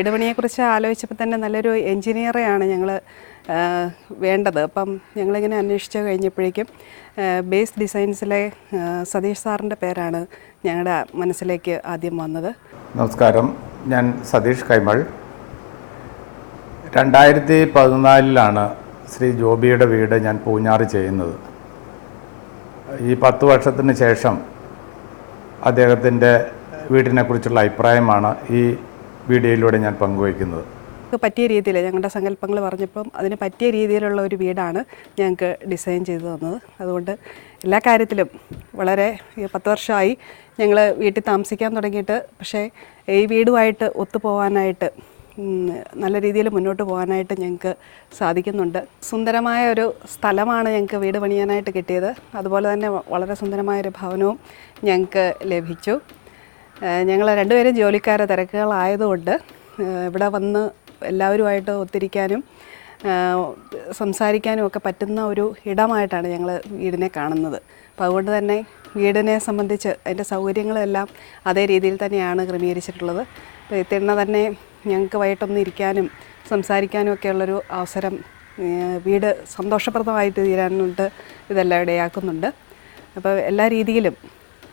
വീട് പണിയെക്കുറിച്ച് ആലോചിച്ചപ്പോൾ തന്നെ നല്ലൊരു എൻജിനീയറെയാണ് ഞങ്ങൾ വേണ്ടത്. അപ്പം ഞങ്ങളിങ്ങനെ അന്വേഷിച്ച് കഴിഞ്ഞപ്പോഴേക്കും ബേസ് ഡിസൈൻസിലെ സതീഷ് സാറിൻ്റെ പേരാണ് ഞങ്ങളുടെ മനസ്സിലേക്ക് ആദ്യം വന്നത്. നമസ്കാരം, ഞാൻ സതീഷ് കൈമൾ. 2014 ശ്രീ ജോബിയുടെ വീട് ഞാൻ പൂഞ്ഞാറ് ചെയ്യുന്നത്. ഈ 10 വർഷത്തിന് ശേഷം അദ്ദേഹത്തിൻ്റെ വീടിനെക്കുറിച്ചുള്ള അഭിപ്രായമാണ് ഈ വീഡിയോയിലൂടെ ഞാൻ പങ്കുവയ്ക്കുന്നത്. പറ്റിയ രീതിയിൽ ഞങ്ങളുടെ സങ്കല്പങ്ങൾ പറഞ്ഞപ്പം അതിന് പറ്റിയ രീതിയിലുള്ള ഒരു വീടാണ് ഞങ്ങൾക്ക് ഡിസൈൻ ചെയ്തു തന്നത്. അതുകൊണ്ട് എല്ലാ കാര്യത്തിലും വളരെ 10 വർഷമായി ഞങ്ങൾ വീട്ടിൽ താമസിക്കാൻ തുടങ്ങിയിട്ട്. പക്ഷേ ഈ വീടുമായിട്ട് ഒത്തുപോകാനായിട്ട് നല്ല രീതിയിൽ മുന്നോട്ട് പോകാനായിട്ട് ഞങ്ങൾക്ക് സാധിക്കുന്നുണ്ട്. സുന്ദരമായ ഒരു സ്ഥലമാണ് ഞങ്ങൾക്ക് വീട് പണിയാനായിട്ട് കിട്ടിയത്. അതുപോലെ തന്നെ വളരെ സുന്ദരമായൊരു ഭവനവും ഞങ്ങൾക്ക് ലഭിച്ചു. ഞങ്ങൾ രണ്ടുപേരും ജോലിക്കാരെ തിരക്കുകളായതുകൊണ്ട് ഇവിടെ വന്ന് എല്ലാവരുമായിട്ട് ഒത്തിരിക്കാനും സംസാരിക്കാനും ഒക്കെ പറ്റുന്ന ഒരു ഇടമായിട്ടാണ് ഞങ്ങൾ വീടിനെ കാണുന്നത്. അപ്പോൾ അതുകൊണ്ട് തന്നെ വീടിനെ സംബന്ധിച്ച് അതിൻ്റെ സൗകര്യങ്ങളെല്ലാം അതേ രീതിയിൽ തന്നെയാണ് ക്രമീകരിച്ചിട്ടുള്ളത്. അപ്പോൾ ഇത്തവണ തന്നെ ഞങ്ങൾക്ക് വൈകിട്ടൊന്ന് ഇരിക്കാനും സംസാരിക്കാനും ഒക്കെയുള്ളൊരു അവസരം വീട് സന്തോഷപ്രദമായിട്ട് തീരാനായിട്ട് ഇതെല്ലാം ഇടയാക്കുന്നുണ്ട്. അപ്പോൾ എല്ലാ രീതിയിലും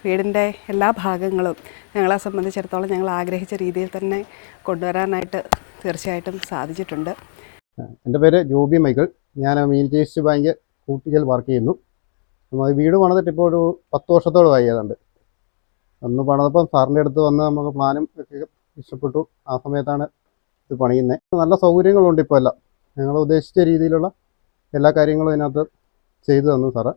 വീടിൻ്റെ എല്ലാ ഭാഗങ്ങളും ഞങ്ങളെ സംബന്ധിച്ചിടത്തോളം ഞങ്ങൾ ആഗ്രഹിച്ച രീതിയിൽ തന്നെ കൊണ്ടുവരാനായിട്ട് തീർച്ചയായിട്ടും സാധിച്ചിട്ടുണ്ട്. എൻ്റെ പേര് ജോബി മൈക്കിൾ. ഞാൻ മീൻചേസ്റ്റ് ബാങ്ക് കൂട്ടിക്കൽ വർക്ക് ചെയ്യുന്നു. വീട് പണിതിട്ട് ഇപ്പോൾ ഒരു 10 വർഷത്തോളമായി ഏതാണ്ട്. അന്ന് പണിതപ്പം സാറിൻ്റെ അടുത്ത് വന്ന് നമുക്ക് പ്ലാനും ഒക്കെ ഇഷ്ടപ്പെട്ടു. ആ സമയത്താണ് ഇത് പണിയുന്നത്. നല്ല സൗകര്യങ്ങളുണ്ട് ഇപ്പോൾ എല്ലാം. ഞങ്ങൾ ഉദ്ദേശിച്ച രീതിയിലുള്ള എല്ലാ കാര്യങ്ങളും ഇതിനകത്ത് ചെയ്തു തന്നു സാറ്.